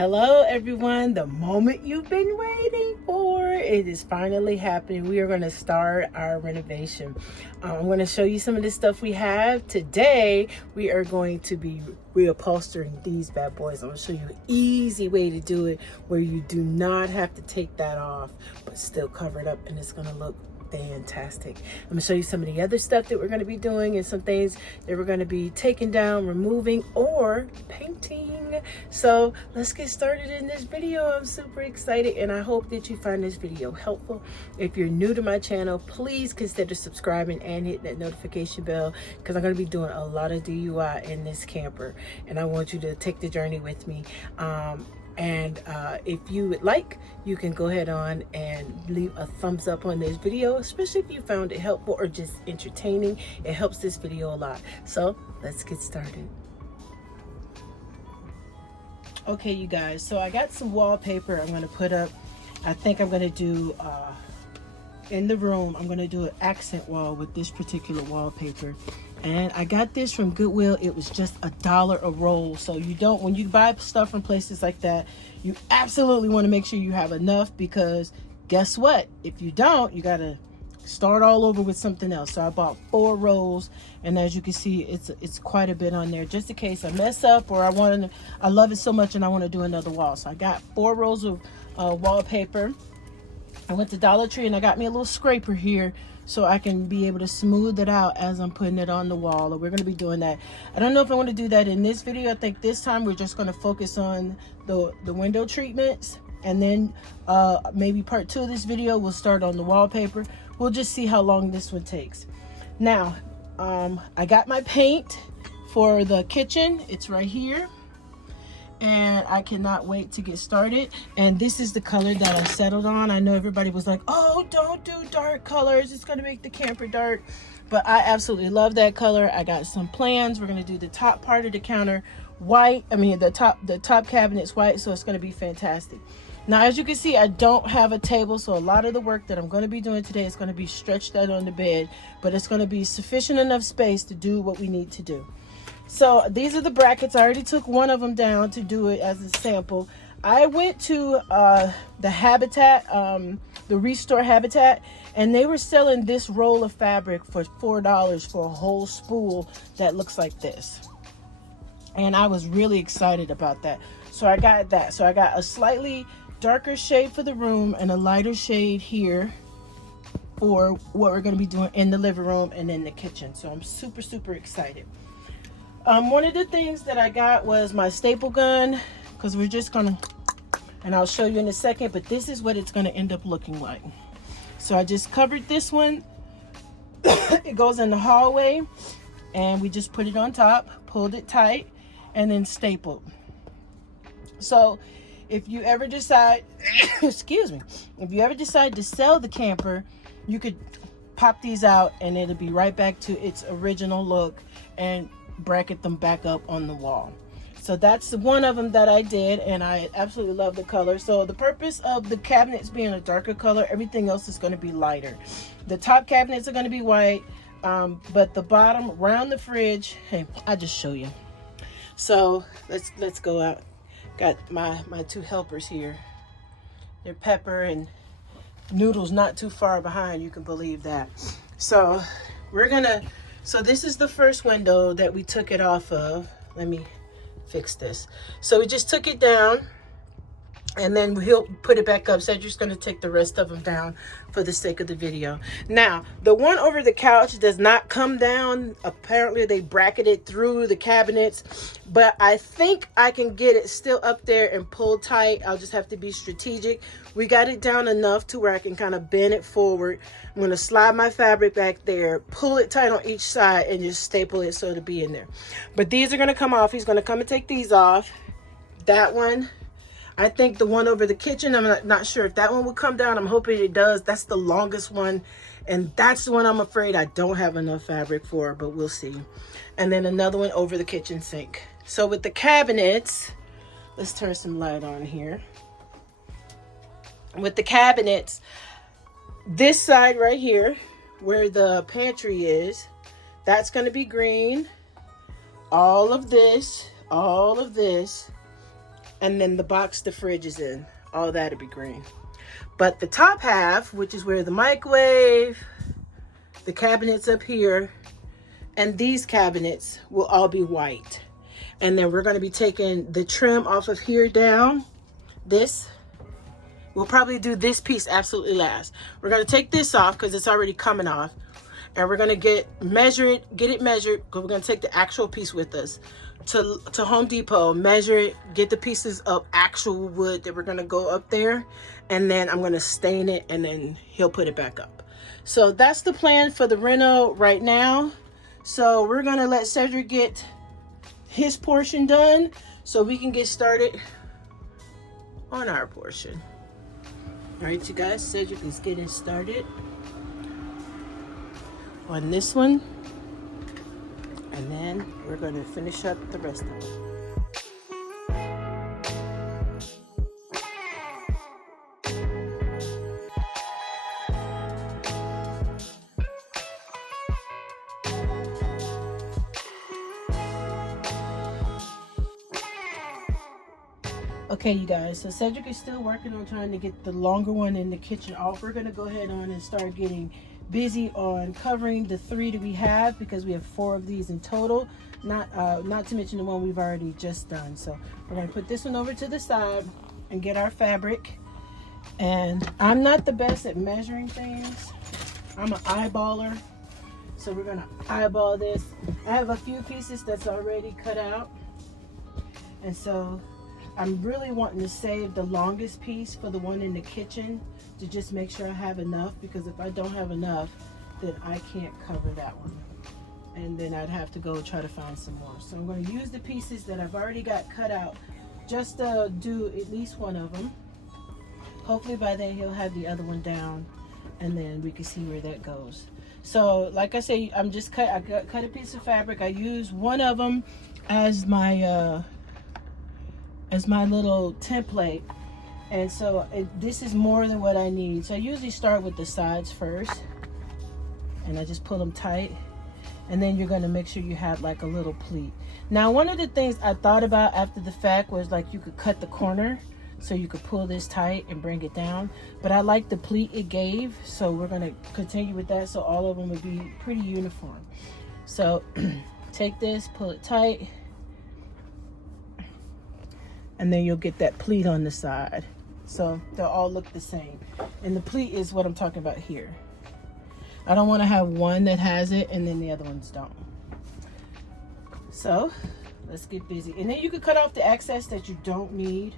Hello everyone, the moment you've been waiting for, it is finally happening. We are going to start our renovation. I'm going to show you some of the stuff we have. Today, we are going to be reupholstering these bad boys. I'm going to show you an easy way to do it where you do not have to take that off, but still cover it up, and it's going to look fantastic. I'm going to show you some of the other stuff that we're going to be doing and some things that we're going to be taking down, removing, or painting. So let's get started in this video. I'm super excited and I hope that you find this video helpful. If you're new to my channel, please consider subscribing and hit that notification bell, because I'm going to be doing a lot of DIY in this camper and I want you to take the journey with me. If you would like, you can go ahead on and leave a thumbs up on this video, especially if you found it helpful or just entertaining. It helps this video a lot. So let's get started. Okay, you guys, so I got some wallpaper I'm going to put up. I think I'm going to do in the room, I'm going to do an accent wall with this particular wallpaper. And I got this from Goodwill. It was just $1 a roll. So you don't, when you buy stuff from places like that, you absolutely want to make sure you have enough, because guess what? If you don't, you got to start all over with something else. So I bought 4 rolls, and as you can see, it's quite a bit on there, just in case I mess up or I love it so much and I want to do another wall. So I got 4 rolls of wallpaper. I went to Dollar Tree and I got me a little scraper here so I can be able to smooth it out as I'm putting it on the wall. And we're going to be doing that. I don't know if I want to do that in this video. I think this time we're just going to focus on the window treatments, and then maybe part 2 of this video we'll start on the wallpaper. We'll just see how long this one takes. Now I got my paint for the kitchen. It's right here. And I cannot wait to get started. And this is the color that I settled on. I know everybody was like, oh, don't do dark colors, it's gonna make the camper dark. But I absolutely love that color. I got some plans. We're gonna do the top part of the counter white. I mean, the top cabinet's white, so it's gonna be fantastic. Now, as you can see, I don't have a table, so a lot of the work that I'm going to be doing today is going to be stretched out on the bed, but it's going to be sufficient enough space to do what we need to do. So these are the brackets. I already took one of them down to do it as a sample. I went to the Habitat, the Restore Habitat, and they were selling this roll of fabric for $4 for a whole spool that looks like this. And I was really excited about that. So I got that. So I got a slightly darker shade for the room and a lighter shade here for what we're going to be doing in the living room and in the kitchen. So I'm super, super excited. One of the things that I got was my staple gun, because we're just gonna, and I'll show you in a second, but this is what it's gonna end up looking like. So I just covered this one. It goes in the hallway, and we just put it on top, pulled it tight, and then stapled. So if you ever decide, excuse me, if you ever decide to sell the camper, you could pop these out and it'll be right back to its original look and bracket them back up on the wall. So that's one of them that I did, and I absolutely love the color. So the purpose of the cabinets being a darker color, everything else is going to be lighter. The top cabinets are going to be white, but the bottom around the fridge, hey, I'll just show you. So let's go out. Got my 2 helpers here. They're Pepper and Noodles, not too far behind, you can believe that. So so this is the first window that we took it off of. Let me fix this. So we just took it down, and then he'll put it back up. Cedric's going to take the rest of them down for the sake of the video. Now, the one over the couch does not come down. Apparently, they bracketed through the cabinets, but I think I can get it still up there and pull tight. I'll just have to be strategic. We got it down enough to where I can kind of bend it forward. I'm going to slide my fabric back there, pull it tight on each side, and just staple it so it'll be in there. But these are going to come off. He's going to come and take these off. That one, I think the one over the kitchen, I'm not sure if that one will come down. I'm hoping it does. That's the longest one, and that's the one I'm afraid I don't have enough fabric for, but we'll see. And then another one over the kitchen sink. So with the cabinets, let's turn some light on here. With the cabinets, this side right here where the pantry is, that's going to be green. All of this and then the box the fridge is in, all that'll be green. But the top half, which is where the microwave, the cabinets up here, and these cabinets will all be white. And then we're going to be taking the trim off of here down. This, we'll probably do this piece absolutely last. We're going to take this off because it's already coming off. And we're going to get it measured, because we're going to take the actual piece with us to Home Depot, measure it, get the pieces of actual wood that we're going to go up there. And then I'm going to stain it, and then he'll put it back up. So that's the plan for the reno right now. So we're going to let Cedric get his portion done so we can get started on our portion. All right, you guys, Cedric is getting started on this one, and then we're going to finish up the rest of it. Okay, you guys, so Cedric is still working on trying to get the longer one in the kitchen off. We're going to go ahead on and start getting busy on covering the 3 that we have, because we have 4 of these in total, not to mention the one we've already just done. So we're going to put this one over to the side and get our fabric. And I'm not the best at measuring things. I'm an eyeballer, so we're going to eyeball this. I have a few pieces that's already cut out, and so I'm really wanting to save the longest piece for the one in the kitchen to just make sure I have enough, because if I don't have enough, then I can't cover that one. And then I'd have to go try to find some more. So I'm going to use the pieces that I've already got cut out just to do at least one of them. Hopefully by then he'll have the other one down, and then we can see where that goes. So like I say, I cut a piece of fabric. I use one of them as my little template, and so this is more than what I need. So I usually start with the sides first, and I just pull them tight, and then you're going to make sure you have like a little pleat. Now, one of the things I thought about after the fact was like you could cut the corner so you could pull this tight and bring it down, but I like the pleat it gave, so we're going to continue with that, so all of them would be pretty uniform. So take this, pull it tight, and then you'll get that pleat on the side. So they'll all look the same. And the pleat is what I'm talking about here. I don't want to have one that has it and then the other ones don't. So let's get busy. And then you could cut off the excess that you don't need.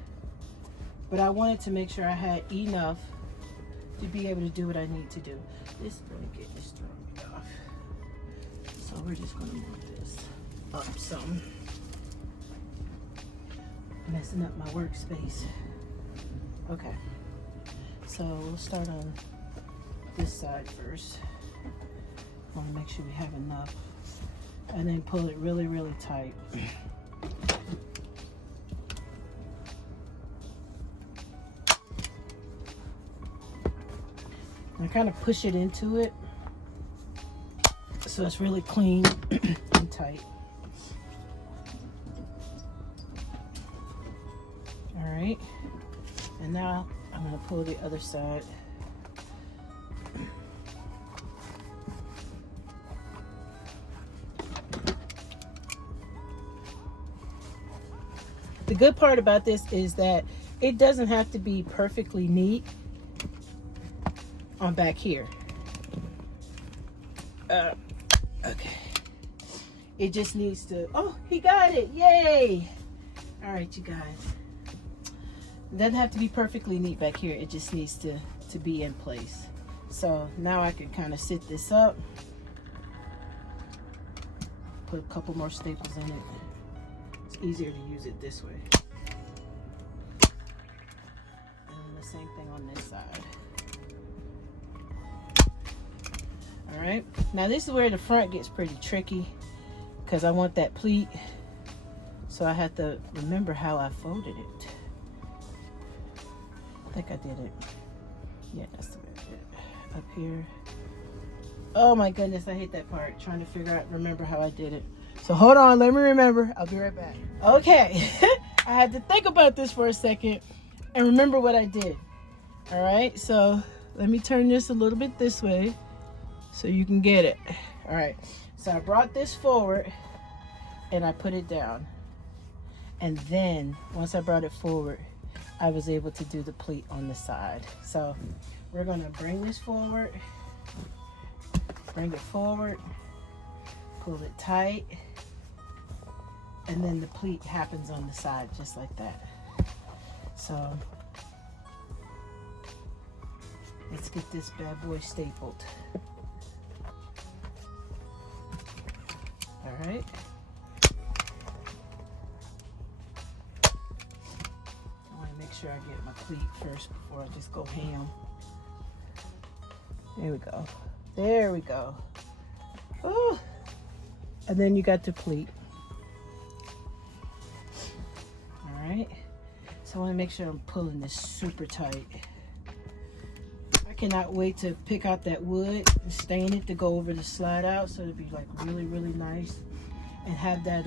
But I wanted to make sure I had enough to be able to do what I need to do. This blanket is throwing me off. So we're just going to move this up some. Messing up my workspace. Okay, so we'll start on this side first. I want to make sure we have enough, and then pull it really, really tight. I kind of push it into it so it's really clean and tight. All right, and now I'm going to pull the other side. The good part about this is that it doesn't have to be perfectly neat on back here. Okay, it just needs to, oh, he got it, yay. All right, you guys. It doesn't have to be perfectly neat back here. It just needs to be in place. So now I can kind of sit this up. Put a couple more staples in it. It's easier to use it this way. And the same thing on this side. All right. Now this is where the front gets pretty tricky, because I want that pleat. So I have to remember how I folded it. I think I did it. Yeah, that's the way I did it. Up here. Oh my goodness, I hate that part. Trying to remember how I did it. So hold on, let me remember. I'll be right back. Okay. I had to think about this for a second and remember what I did. All right, so let me turn this a little bit this way so you can get it. All right, so I brought this forward and I put it down. And then once I brought it forward, I was able to do the pleat on the side. So we're gonna bring this forward, bring it forward, pull it tight, and then the pleat happens on the side just like that. So let's get this bad boy stapled. All right. I want to make sure I get my pleat first before I just go ham. There we go. There we go. Ooh. And then you got the pleat. All right. So I want to make sure I'm pulling this super tight. I cannot wait to pick out that wood and stain it to go over the slide out, so it'll be like really, really nice and have that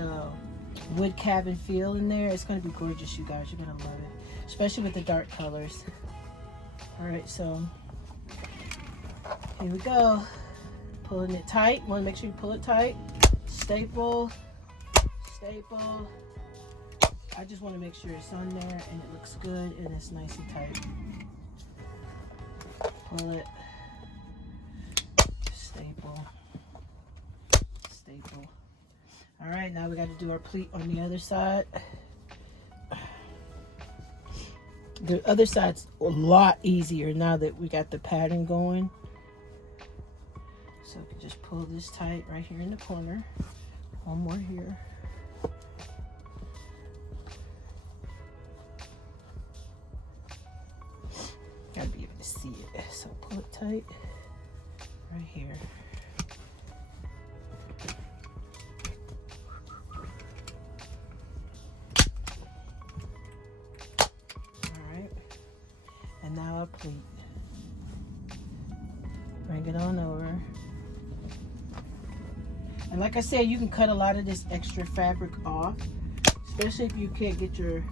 wood cabin feel in there. It's going to be gorgeous, you guys. You're going to love it, especially with the dark colors. All right, so here we go. Pulling it tight. Want to make sure you pull it tight. Staple, staple. I just want to make sure it's on there and it looks good and it's nice and tight. Pull it, staple, staple. All right, now we got to do our pleat on the other side. The other side's a lot easier now that we got the pattern going. So we can just pull this tight right here in the corner. One more here. Gotta be able to see it. So pull it tight right here. All right. And now our pleat. Bring it on over. And like I said, you can cut a lot of this extra fabric off, especially if you can't get your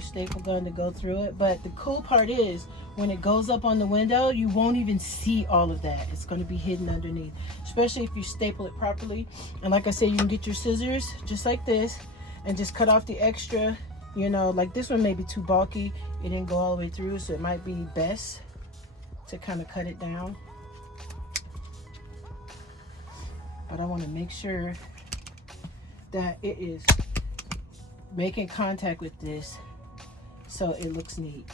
staple gun to go through it. But the cool part is when it goes up on the window, you won't even see all of that. It's going to be hidden underneath, especially if you staple it properly. And like I said, you can get your scissors just like this and just cut off the extra. You know, like this one may be too bulky. It didn't go all the way through, so it might be best to kind of cut it down. But I want to make sure that it is making contact with this so it looks neat.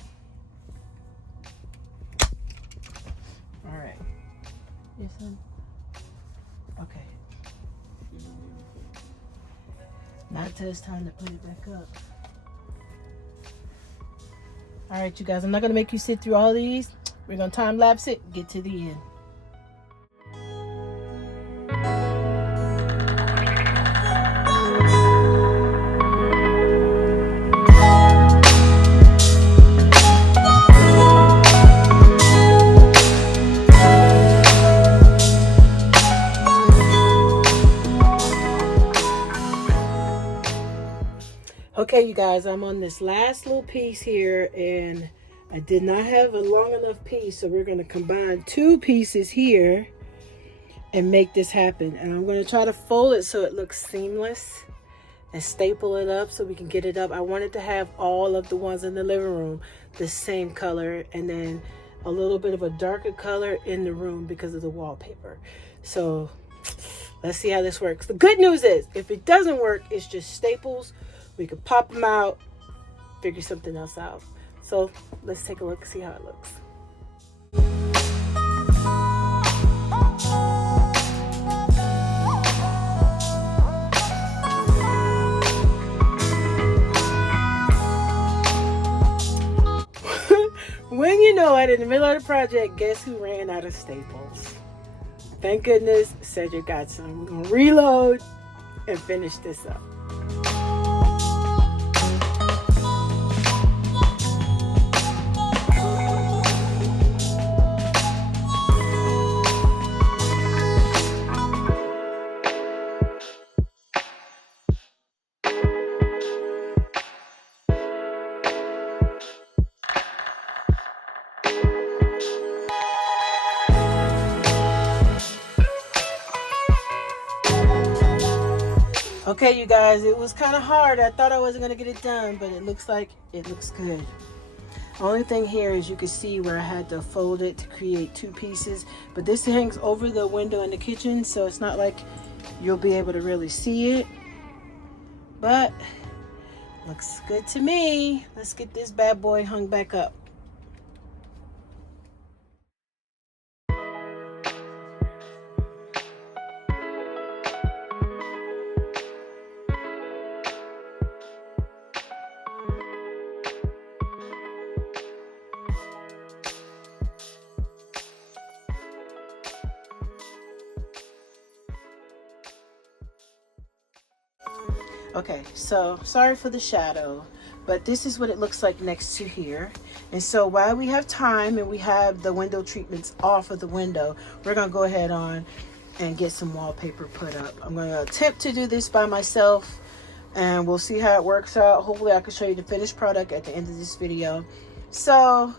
All right. Yes, son? Okay. Now it's time to put it back up. All right, you guys, I'm not going to make you sit through all these. We're going to time lapse it, get to the end. Okay, you guys, I'm on this last little piece here, and I did not have a long enough piece, so we're going to combine two pieces here and make this happen. And I'm going to try to fold it so it looks seamless and staple it up so we can get it up. I wanted to have all of the ones in the living room the same color, and then a little bit of a darker color in the room because of the wallpaper. So let's see how this works. The good news is, if it doesn't work, it's just staples. We could pop them out, figure something else out. So let's take a look, see how it looks. When you know it, in the middle of the project, guess who ran out of staples? Thank goodness Cedric got some. We're gonna reload and finish this up. Okay, you guys, it was kind of hard. I thought I wasn't going to get it done, but it looks like it looks good. Only thing here is you can see where I had to fold it to create two pieces, but this hangs over the window in the kitchen, so it's not like you'll be able to really see it, but looks good to me. Let's get this bad boy hung back up. Okay, so sorry for the shadow, but this is what it looks like next to here. And so while we have time and we have the window treatments off of the window, we're gonna go ahead on and get some wallpaper put up. I'm gonna attempt to do this by myself and we'll see how it works out. Hopefully I can show you the finished product at the end of this video. So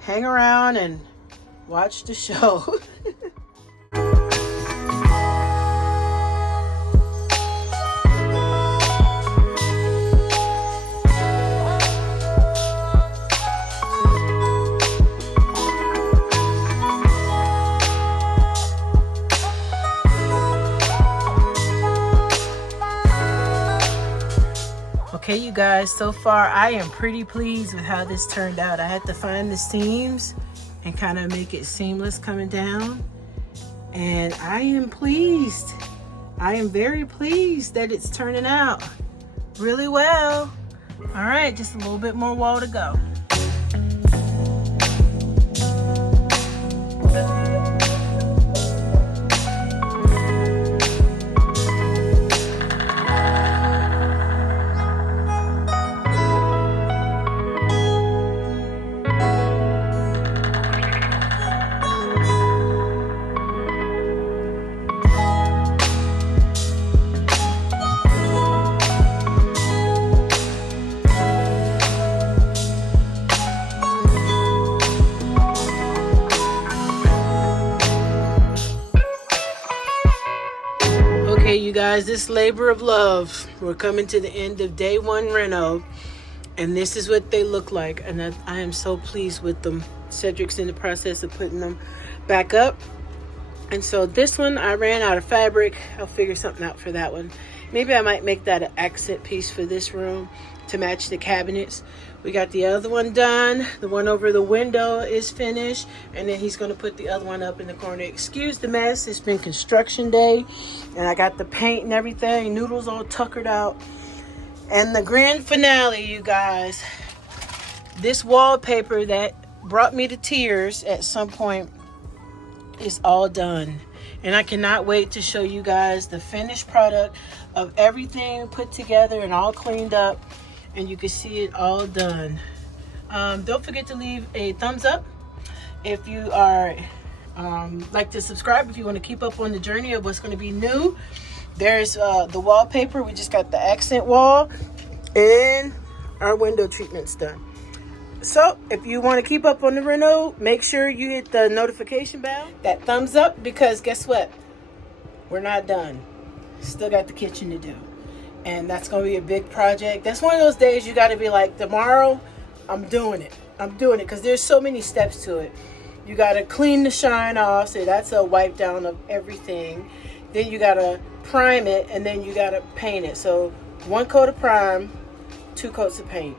hang around and watch the show. Okay, you guys, so far I am pretty pleased with how this turned out. I had to find the seams and kind of make it seamless coming down. And I am pleased. I am very pleased that it's turning out really well. All right, just a little bit more wall to go. Okay, you guys, this labor of love, we're coming to the end of day one reno, and this is what they look like, and I am so pleased with them. Cedric's in the process of putting them back up, and so this one I ran out of fabric. I'll figure something out for that one. Maybe I might make that an accent piece for this room to match the cabinets. We got the other one done. The one over the window is finished, and then he's going to put the other one up in the corner. Excuse the mess, it's been construction day, and I got the paint and everything, noodles all tuckered out. And the grand finale, you guys, this wallpaper that brought me to tears at some point is all done, and I cannot wait to show you guys the finished product of everything put together and all cleaned up, and you can see it all done. Don't forget to leave a thumbs up if you are like to subscribe if you want to keep up on the journey of what's going to be new. There's the wallpaper. We just got the accent wall and our window treatments done. So if you want to keep up on the reno, make sure you hit the notification bell, that thumbs up, because guess what? We're not done. Still got the kitchen to do. And that's going to be a big project. That's one of those days you got to be like, tomorrow, I'm doing it. I'm doing it, because there's so many steps to it. You got to clean the shine off, so that's a wipe down of everything. Then you got to prime it, and then you got to paint it. So 1 coat of prime, 2 coats of paint,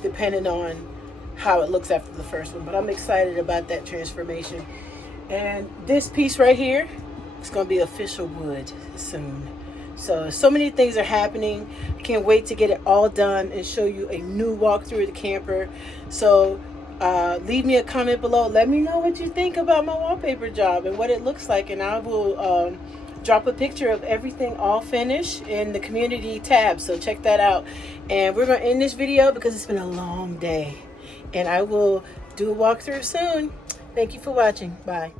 depending on how it looks after the first one. But I'm excited about that transformation. And this piece right here, it's going to be official wood soon. So many things are happening. I can't wait to get it all done and show you a new walkthrough of the camper. So leave me a comment below. Let me know what you think about my wallpaper job and what it looks like, and I will drop a picture of everything all finished in the community tab, so check that out. And we're going to end this video because it's been a long day, and I will do a walkthrough soon. Thank you for watching. Bye.